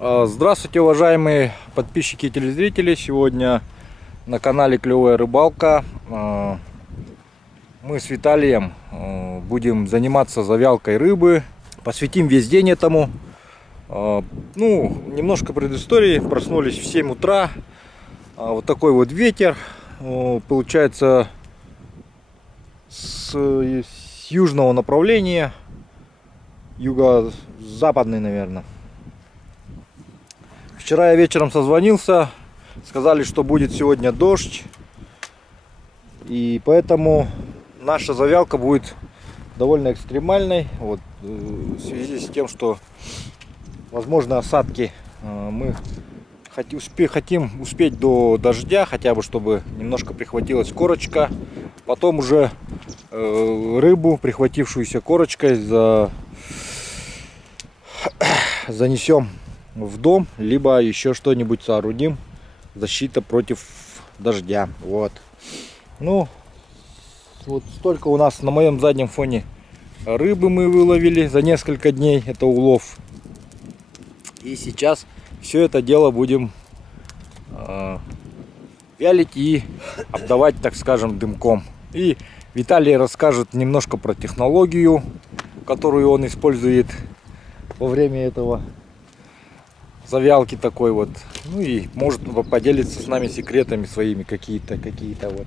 Здравствуйте, уважаемые подписчики и телезрители. Сегодня на канале Клевая Рыбалка. Мы с Виталием будем заниматься завялкой рыбы. Посвятим весь день этому. Немножко предыстории. Проснулись в 7 утра. Вот такой вот ветер. Получается с южного направления. Юго-западный, наверное. Вчера я вечером созвонился, сказали, что будет сегодня дождь, и поэтому наша завялка будет довольно экстремальной. Вот, в связи с тем, что возможно осадки, мы хотим успеть до дождя, хотя бы чтобы немножко прихватилась корочка, потом уже рыбу, прихватившуюся корочкой, занесем в дом, либо еще что-нибудь соорудим, защита против дождя. Вот столько у нас на моем заднем фоне рыбы мы выловили за несколько дней. Это улов. И сейчас все это дело будем вялить и обдавать, так скажем, дымком. И Виталий расскажет немножко про технологию, которую он использует во время этого завялки такой вот. Ну и может поделиться с нами секретами своими какие-то вот.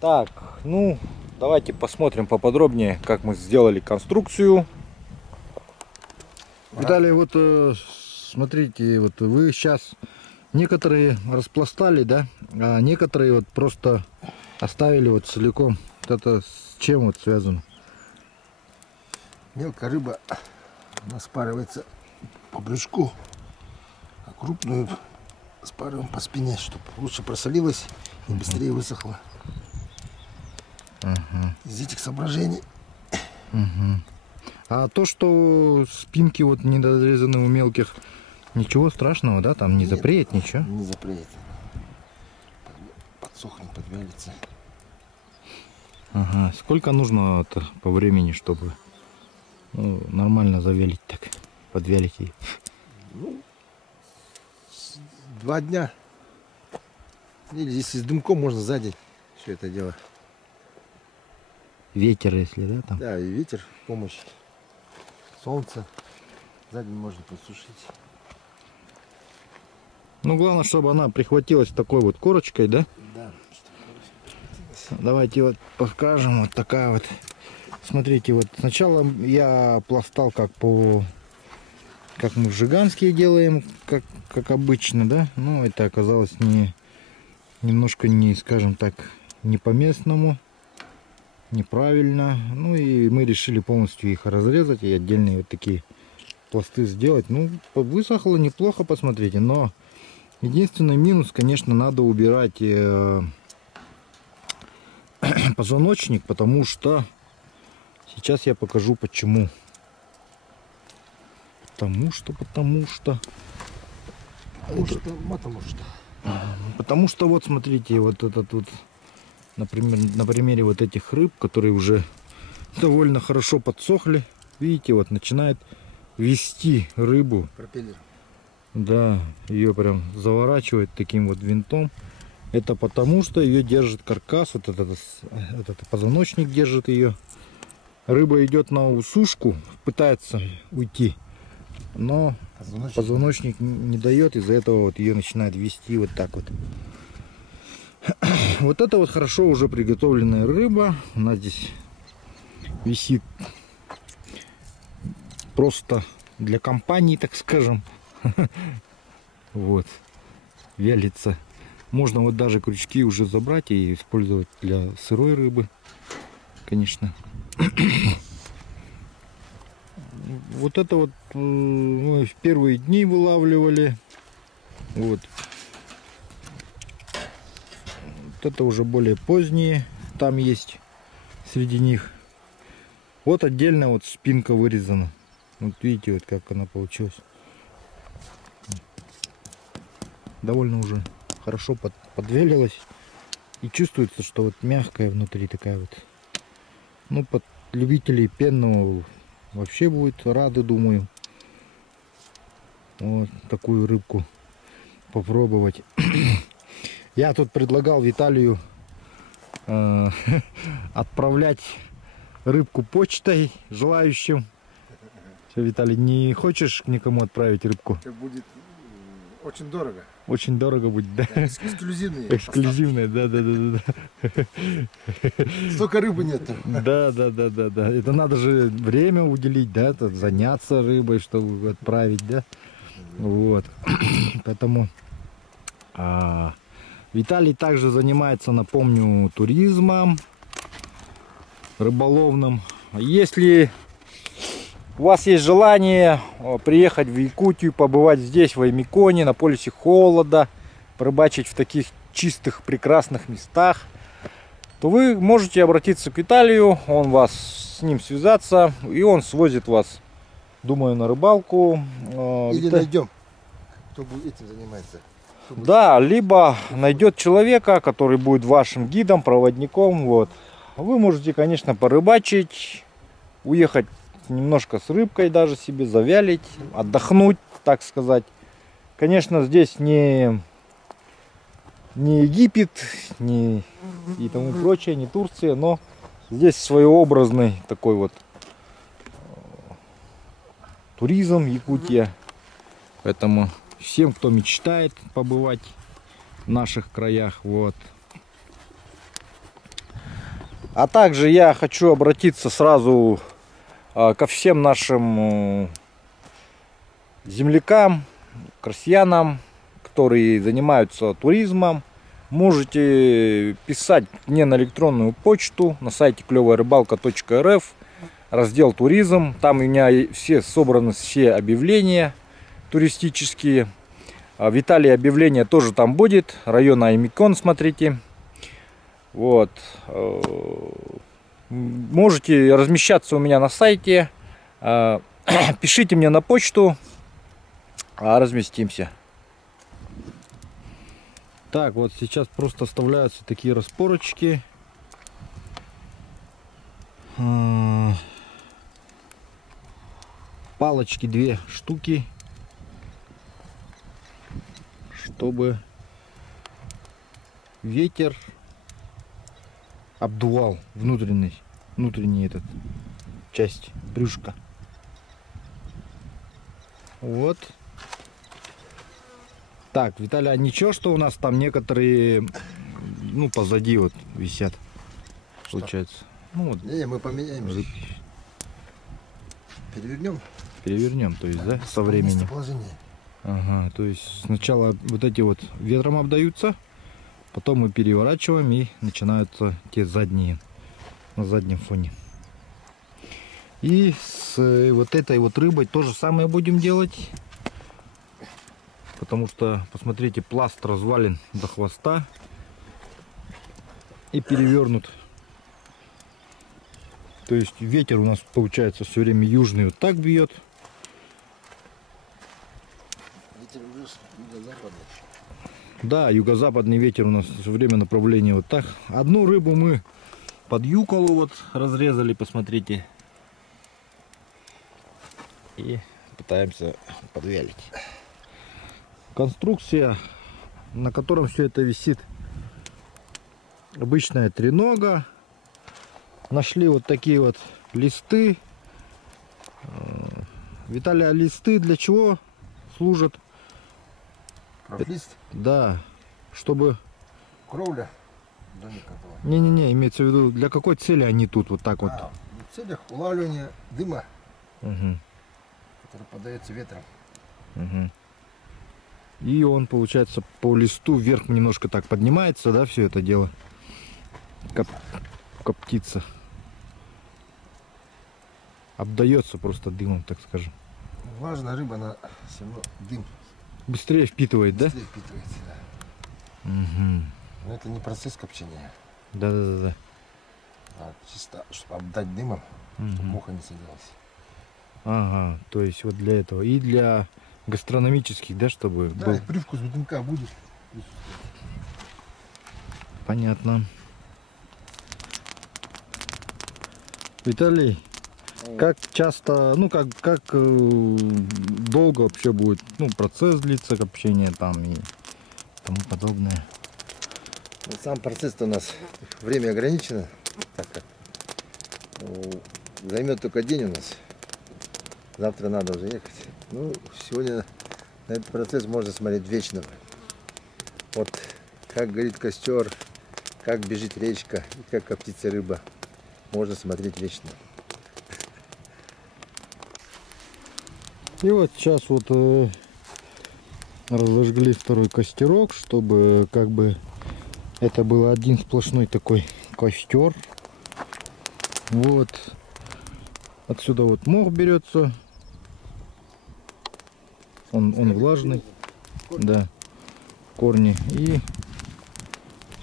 Так, давайте посмотрим поподробнее, как мы сделали конструкцию. Виталий, вот смотрите, вот вы сейчас некоторые распластали, да, а некоторые вот просто оставили вот целиком. Вот это с чем вот связано? Мелкая рыба, она спаривается по брюшку, а крупную спариваем по спине, чтобы лучше просолилась и быстрее высохла. Из этих соображений. А то, что спинки вот недорезаны у мелких, ничего страшного, да? Там не запреет ничего? Не запреет. Подсохнет, подвялится. Ага. Сколько нужно по времени, чтобы нормально завялить так? Подвялить ее? 2 дня. Или если с дымком, можно за день все это дело. Ветер, если, да, там? Да, и ветер, помощь. Солнце. За день можно подсушить. Главное, чтобы она прихватилась такой вот корочкой, да? Да. Давайте вот покажем. Вот такая вот. Смотрите, вот сначала я пластал как мы в Жиганске делаем, как обычно, да? Но это оказалось немножко не, скажем так, не по-местному, неправильно. И мы решили полностью их разрезать и отдельные вот такие пласты сделать. Высохло неплохо, посмотрите, но единственный минус, конечно, надо убирать позвоночник, потому что сейчас я покажу почему. Потому что вот смотрите, вот этот вот, например, на примере вот этих рыб, которые уже довольно хорошо подсохли, видите, вот начинает вести рыбу. Пропеллер. Да, ее прям заворачивает таким вот винтом. Это потому что ее держит каркас, вот этот позвоночник держит ее. Рыба идет на усушку, пытается уйти, но позвоночник не дает, из-за этого вот ее начинает вести вот так вот. Вот это вот хорошо уже приготовленная рыба. Она здесь висит просто для компании, так скажем. Вот, вялится. Можно вот даже крючки уже забрать и использовать для сырой рыбы, конечно. Вот это вот мы в первые дни вылавливали. Вот это уже более поздние. Там есть среди них. Вот отдельно вот спинка вырезана. Вот видите, вот как она получилась. Довольно уже хорошо подвялилась. И чувствуется, что вот мягкая внутри такая вот. Под Любителей пенного вообще будет рады, думаю. Вот это вот хорошо подвялилась. И чувствуется, что вот мягкая внутри такая вот. Под любителей пенного вообще будет рады, думаю. Вот это вот хорошо подвялилась. И чувствуется, что вот мягкая внутри такая вот. Под любителей пенного вообще будет рады, думаю. Вот это вот хорошо подвялилась. И чувствуется, что вот мягкая внутри такая вот. Под любителей пенного Вот такую рыбку попробовать. Я тут предлагал Виталию отправлять рыбку почтой желающим. Все, Виталий, не хочешь никому отправить рыбку? Это будет очень дорого. Очень дорого будет, да? Эксклюзивные. Эксклюзивная, да. Столько рыбы нету. Да. Это надо же время уделить, да, тут заняться рыбой, чтобы отправить, да. Вот. Поэтому Виталий также занимается, напомню, туризмом рыболовным. Если у вас есть желание приехать в Якутию, побывать здесь, в Аймиконе, на полюсе холода, порыбачить в таких чистых, прекрасных местах, то вы можете обратиться к Виталию, он вас с ним связаться, и он свозит вас, думаю, на рыбалку. Или найдем, кто будет этим занимается. Да, либо найдет человека, который будет вашим гидом, проводником. Вот. Вы можете, конечно, порыбачить, уехать немножко с рыбкой даже себе, завялить, отдохнуть, так сказать. Конечно, здесь не Египет, не и тому прочее, не Турция, но здесь своеобразный такой вот туризм Якутия. Поэтому всем, кто мечтает побывать в наших краях, вот. А также я хочу обратиться сразу ко всем нашим землякам, крестьянам, которые занимаются туризмом. Можете писать мне на электронную почту на сайте клёвая-рыбалка.рф, раздел туризм. Там у меня собраны все объявления туристические. Виталий объявление тоже там будет. Район Аймикон, смотрите. Вот. Можете размещаться у меня на сайте. Пишите мне на почту. Разместимся. Так, вот сейчас просто оставляются такие распорочки. Палочки 2 штуки, чтобы ветер обдувал внутренний этот часть брюшка. Вот. Так, Виталий, а ничего, что у нас там некоторые, ну, позади вот висят, что? Получается. Ну, вот. Не, мы поменяем. Перевернем. Перевернем, то есть, да, со временем. Ага, то есть сначала вот эти вот ветром обдаются, потом мы переворачиваем и начинаются те задние, на заднем фоне. И с вот этой вот рыбой то же самое будем делать. Потому что, посмотрите, пласт развален до хвоста и перевернут. То есть ветер у нас получается все время южный вот так бьет. Ветер уже юго-западный. Да, юго-западный ветер у нас все время направление вот так. Одну рыбу мы под юколу вот разрезали, посмотрите. И пытаемся подвялить. Конструкция, на котором все это висит, обычная тренога. Нашли вот такие вот листы. Виталий, а листы для чего служат? Профлист? Да, чтобы... Кровля домика. Не-не-не, имеется в виду, для какой цели они тут вот так вот? В целях улавливания дыма, Угу. который подается ветром. Угу. И он, получается, по листу вверх немножко так поднимается, да, все это дело. Коптится. Обдается просто дымом, так скажем. Важно, рыба, она все равно дым Быстрее впитывает, да? быстрее впитывается, да. Угу. Но это не процесс копчения, Да-да-да. а чисто, чтобы обдать дымом, чтобы муха не садилась. Ага, то есть вот для этого. И для гастрономических, да, чтобы Да, был... и привкус дымка будет. Понятно. Виталий, Как часто, ну как долго вообще будет, ну, процесс длится, копчение там и тому подобное. Сам процесс-то у нас время ограничено, так как займет только день у нас. Завтра надо уже ехать. Ну, сегодня на этот процесс можно смотреть вечно. Вот как горит костер, как бежит речка, и как коптится рыба. Можно смотреть вечно. И вот сейчас вот разожгли второй костерок, чтобы как бы это был один сплошной такой костер. Вот. Отсюда вот мох берется. Он влажный. Да. Корни. И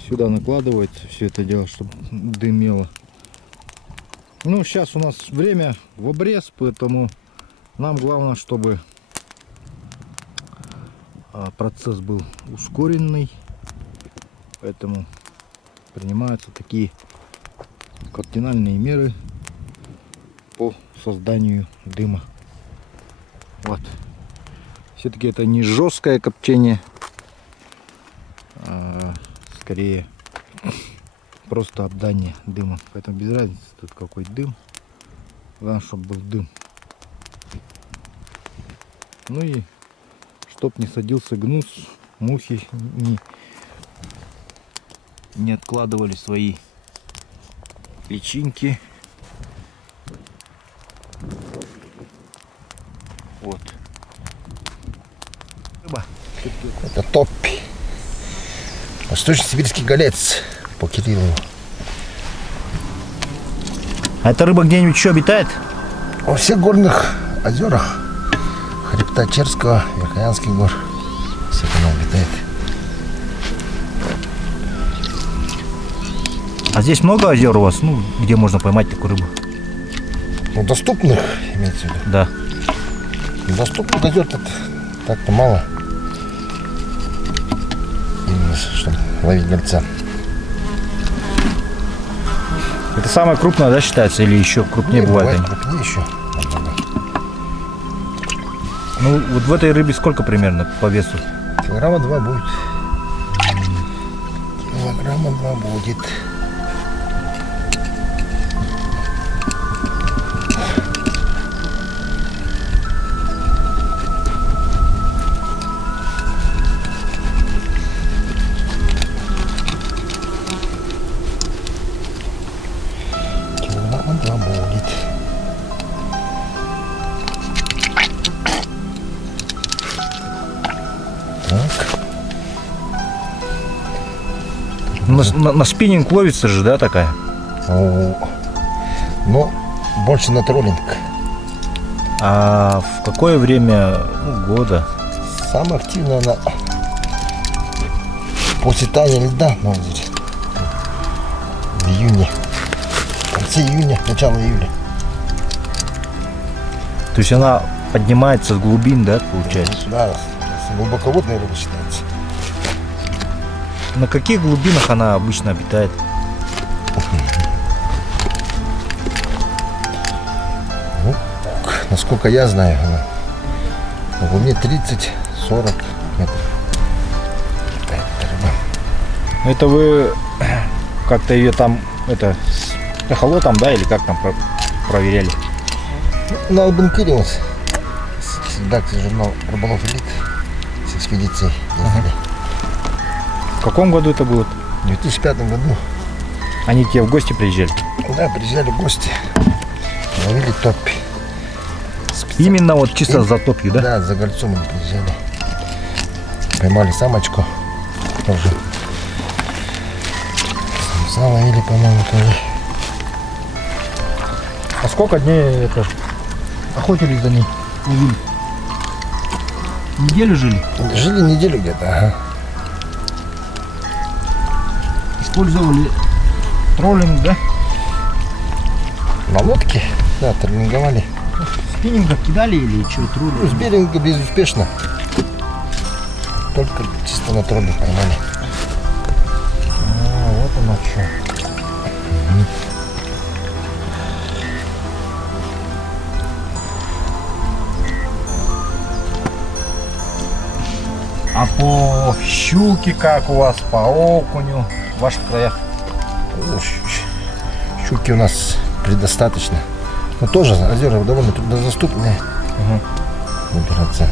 сюда накладывается все это дело, чтобы дымело. Ну, сейчас у нас время в обрез, поэтому нам главное, чтобы процесс был ускоренный. Поэтому принимаются такие кардинальные меры по созданию дыма. Вот. Все-таки это не жесткое копчение, а скорее просто обдание дыма. Поэтому без разницы тут какой дым. Главное, чтобы был дым. Ну и чтоб не садился гнус, мухи не откладывали свои личинки. Вот. Рыба. Это топпи. Восточно-сибирский голец по Кириллову. А эта рыба где-нибудь еще обитает? Во всех горных озерах хребта Черского, Верхоянских гор. Всех она обитает. А здесь много озер у вас, ну, где можно поймать такую рыбу? Ну, доступных, имеется в виду. Да. Доступных озер так-то мало. Именно, чтобы ловить гольца. Это самое крупное, да, считается? Или еще крупнее бывает? Крупнее еще. Ну, вот в этой рыбе сколько примерно по весу? Килограмма 2 будет. Килограмма 2 будет. Килограмма 2 будет. На спиннинг ловится же, да, такая? Ну, больше на троллинг. А в какое время года? Самая активная она после таяния льда на озере. В июне. В конце июня, начало июля. То есть она поднимается с глубин, да, получается? Да, глубоководная рыба считается. На каких глубинах она обычно обитает? Ну, насколько я знаю, она на глубине 30-40 метров. Это вы как-то ее там, это, с эхолотом, да, или как там проверяли? На Албанкире у нас редакция журнал «Рыболов Элит» с экспедицией ездили. В каком году это было? В 2005 году. Они к тебе в гости приезжали? Да, приезжали гости, ловили топпи. Именно вот чисто за топью, да? Да, за гольцом они приезжали. Поймали самочку тоже. Самца ловили, по-моему, тоже. А сколько дней это охотились за ней? Ловили? Неделю жили? Жили неделю где-то, ага. Использовали троллинг, да? На лодке, да, троллинговали. Спиннингов кидали или что, троллинг? Ну, с берега безуспешно. Только чисто на троллинг поймали. А, вот оно что. А по щуке как у вас, по окуню в ваших краях? Ну, щуки у нас предостаточно. Но тоже озера довольно труднодоступные. Выбираться.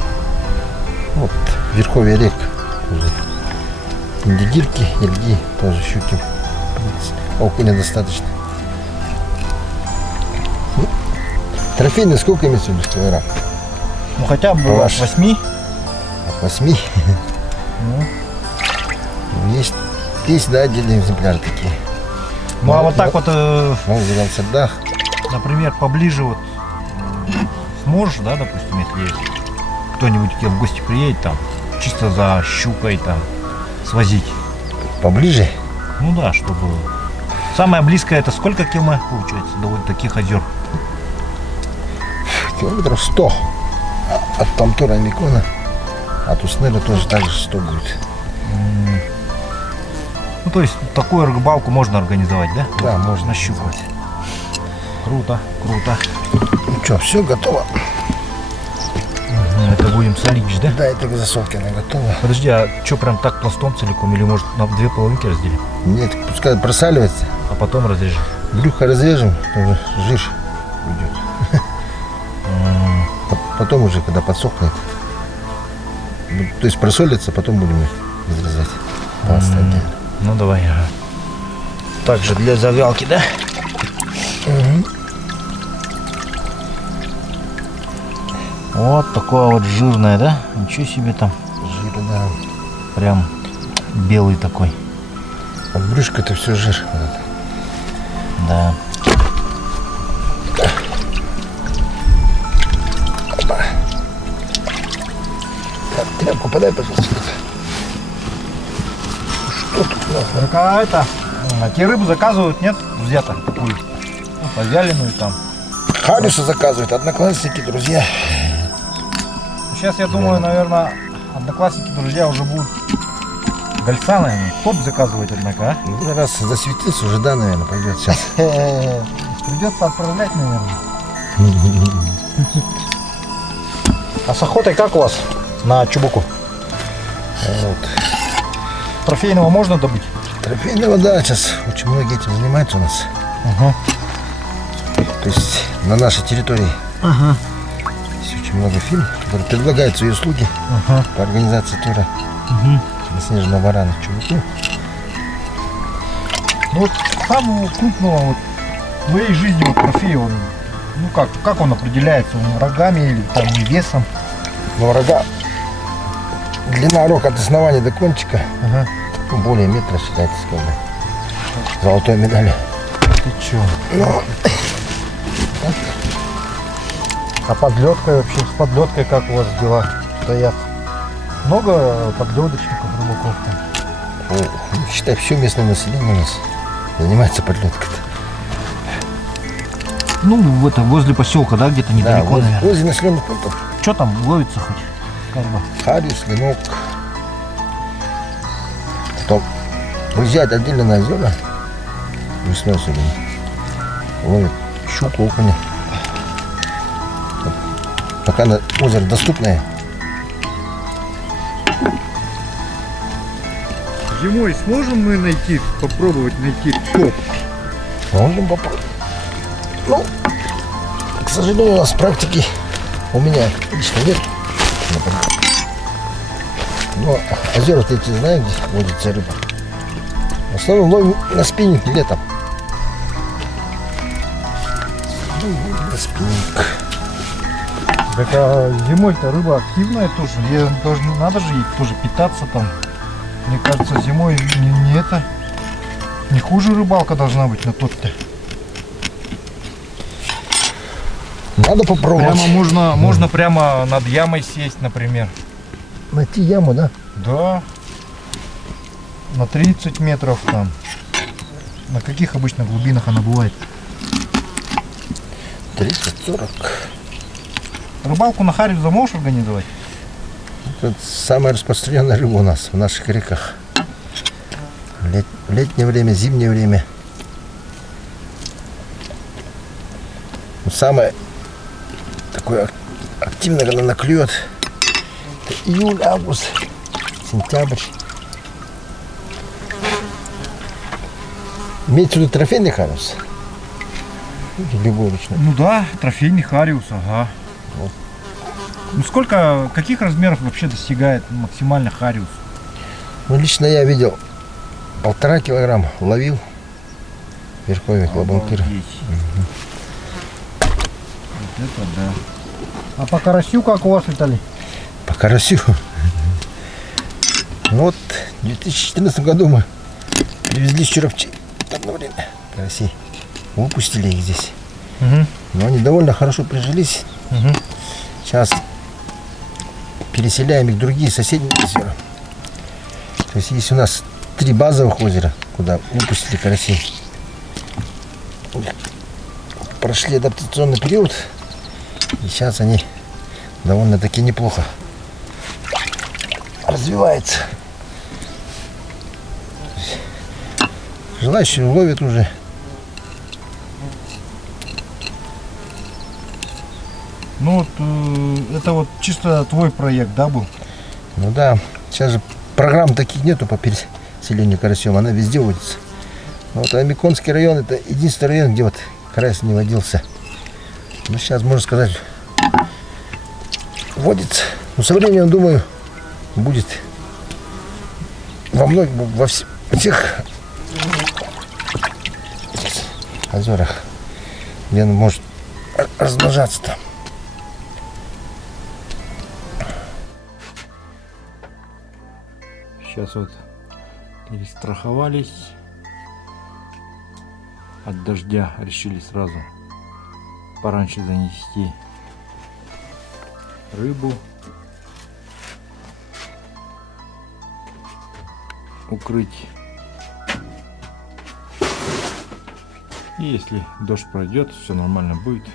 Вот, верховье рек. Индигирки, ильги, тоже щуки. Окуня достаточно. Трофейный сколько имеется в виду килограмм? Ну хотя бы от 8. От 8. Есть, да, отдельные экземпляры такие. Ну а вот так вот, в садах. например, поближе вот сможешь, да, допустим, если кто-нибудь к тебе в гости приедет, там, чисто за щукой там свозить? Поближе? Ну да, чтобы... Самое близкое это сколько километров получается до вот таких озер? Километров 100. От Тамтора и Микона. От Уснера тоже так же 100 будет. Ну то есть такую рыбалку можно организовать, да? Да, можно нащупать. Круто, круто. Ну что, все готово. Это будем солить, да? Да, это к засолке она готова. Подожди, а что прям так пластом целиком? Или может на две половинки разделим? Нет, пускай просаливается. А потом разрежем? Брюхо разрежем, чтобы жир уйдет. Потом уже, когда подсохнет, то есть просолится, потом будем разрезать. Ну давай. Также для завялки, да? Вот такое вот жирное, да? Ничего себе там. Жир, да. Прям белый такой. От брюшка это все жир. Да. Так, тряпку подай, пожалуйста. Что тут у нас? Только это, те рыбу заказывают, нет? Друзья-то такую. Ну, повяленную там. Хариуса заказывают, одноклассники, друзья. Сейчас, я думаю, наверное, одноклассники, друзья, уже будут гольца, наверное. Топ заказывать, однако, а? Ну, раз засветился, уже, да, наверное, пойдет сейчас. Придется отправлять, наверное. А с охотой как у вас на чубуку? Вот. Трофейного можно добыть? Трофейного, да, сейчас очень многие этим занимаются у нас. То есть на нашей территории есть очень много фирм, которые предлагают свои услуги по организации тура на снежного варана к чубуку. Ну, вот самого крупного вот в моей жизни вот трофея, он, ну как он определяется? Он рогами или там весом? Но рога, длина рог от основания до кончика, ну, более метра считается, как бы, золотой медали. Ты чё? Но... А подлеткой вообще, с подлеткой как у вас дела стоят? Много подледочников, рыбаков там? О, считай, все местное население у нас занимается подлеткой-то. Ну, возле поселка, да, где-то недалеко, да, наверное. возле населенных пунктов. Что там ловится хоть? Хариус, ленок. Потом выезжают отдельно на озера весной особенно. Ловят щуку, окуня. Пока на озеро доступное. Зимой сможем мы попробовать найти топ? Можем попробовать. Ну, к сожалению, у нас практики у меня лично нет. Но озера-то эти знаем, где водится рыба. В основном ловим на спиннинг летом. На спиннинг. Так а зимой-то рыба активная тоже. Надо же ей тоже питаться там. Мне кажется, зимой не хуже рыбалка должна быть на тот-то. Надо попробовать. Прямо можно прямо над ямой сесть, например. Найти яму, да? Да. На 30 метров там. На каких обычно глубинах она бывает? 30-40. Рыбалку на Хариуса можешь организовать? Это самая распространенная рыба у нас в наших реках. В летнее время, зимнее время. Самое такое активное, когда она клюет, это июль, август, сентябрь. Имеется в виду трофейный хариус? Любой ручной. Ну да, трофейный хариус, ага. Вот. Ну сколько, каких размеров вообще достигает максимально хариус? Ну, лично я видел 1,5 килограмма ловил. Верховик, лабанкир. Вот это да. А по карасю как у вас, Виталий? По карасю. Вот в 2014 году мы привезли с Чуровчи одно время карасей. Выпустили их здесь. Но они довольно хорошо прижились. Сейчас переселяем их в другие соседние озера. То есть есть у нас 3 базовых озера, куда выпустили карасей. Прошли адаптационный период. И сейчас они довольно-таки неплохо развиваются. Желающие ловят уже. Ну вот, это вот чисто твой проект, да, был? Ну да, сейчас же программ таких нету по переселению карасем, она везде водится. Но вот Амиконский район — это единственный район, где вот карась не водился. Ну сейчас, можно сказать, водится. Но со временем, думаю, будет во всех озерах, где он может размножаться-то. Сейчас вот перестраховались от дождя, решили сразу пораньше занести рыбу, укрыть. И если дождь пройдет, все нормально будет,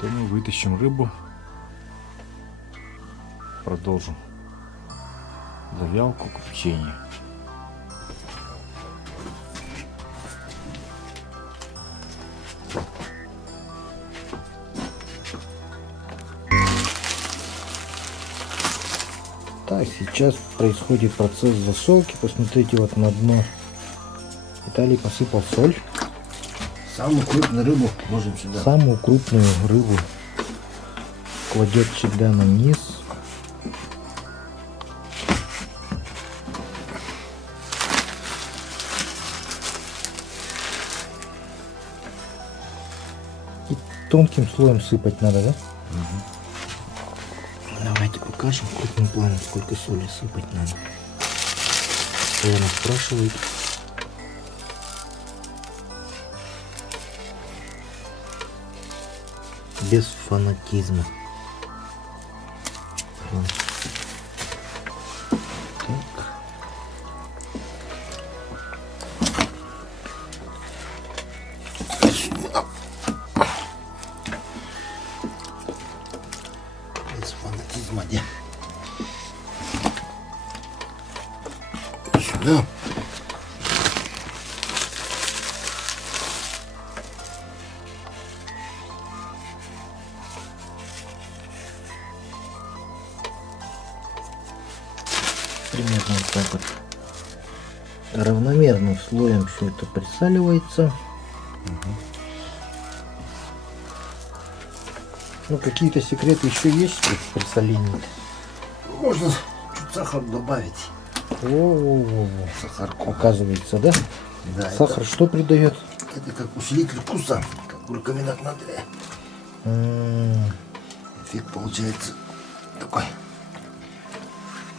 то мы вытащим рыбу, продолжим завялку, копчение. Так, сейчас происходит процесс засолки. Посмотрите, вот на дно Виталий посыпал соль. Самую крупную рыбу можем сюда. Самую крупную рыбу кладет всегда на низ. И тонким слоем сыпать надо, да? Давайте покажем крупным планом, сколько соли сыпать надо. Постоянно спрашивают. Без фанатизма. Так. Без фанатизма, где? Сюда. Примерно вот так вот равномерным слоем все это присаливается. Ну, какие-то секреты еще есть при солении? Можно чуть сахар добавить. О, Сахарку. оказывается, да? Да, Сахар что придает? это как усилитель вкуса, как глюкоминат натрия. Эффект получается такой.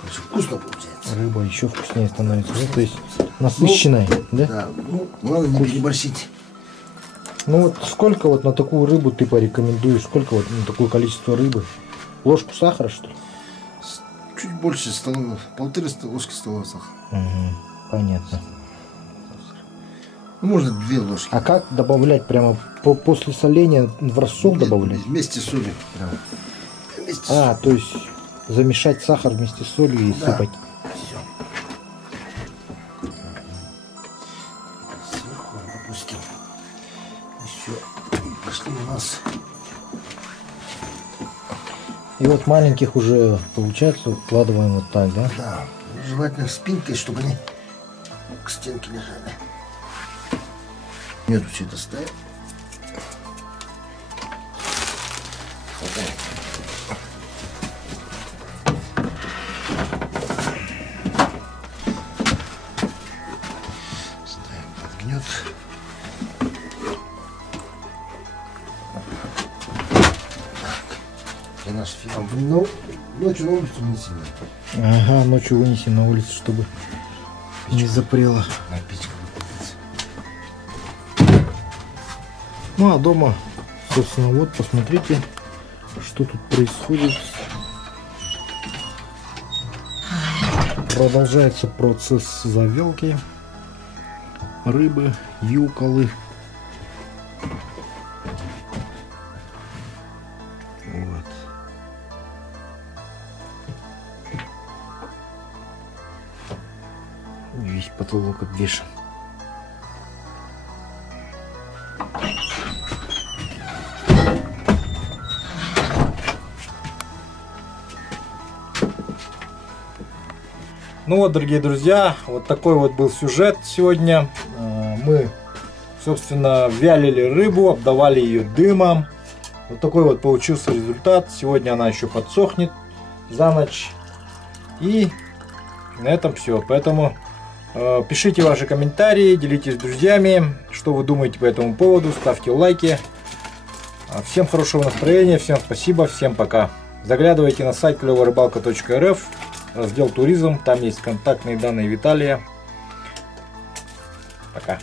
Короче, вкусно получается. Рыба еще вкуснее становится, да? То есть насыщенная, да? Да, ну, главное не переборщить. Ну вот сколько вот на такую рыбу ты порекомендуешь? Сколько вот на такое количество рыбы? Ложку сахара, что ли? Чуть больше столовой, 1,5 ложки столового сахара. Понятно. Ну, можно 2 ложки. А как добавлять прямо после соления в рассол добавлять? Вместе с солью. Прям. Вместе с А, то есть замешать сахар вместе с солью и Да. сыпать. Все. Сверху опустим. Еще пошли у нас И вот маленьких уже, получается, вкладываем вот так, да? Да, желательно спинкой, чтобы они к стенке лежали. Нету все это ставить. Ставим под гнет. И наш фильм. Ну, ночью на улицу не сильно. Ага, ночью вынесем на улицу, чтобы не запрело. На печку выкатиться. Ну а дома, собственно, вот посмотрите, что тут происходит. Продолжается процесс завелки рыбы, юколы. Вот. Весь потолок обвешан. Ну вот, дорогие друзья, вот такой вот был сюжет сегодня. Мы, собственно, вялили рыбу, обдавали ее дымом. Вот такой вот получился результат. Сегодня она еще подсохнет за ночь. И на этом все. Поэтому пишите ваши комментарии, делитесь с друзьями, что вы думаете по этому поводу, ставьте лайки. Всем хорошего настроения, всем спасибо, всем пока. Заглядывайте на сайт клёворыбалка.рф, раздел туризм, там есть контактные данные Виталия. Пока.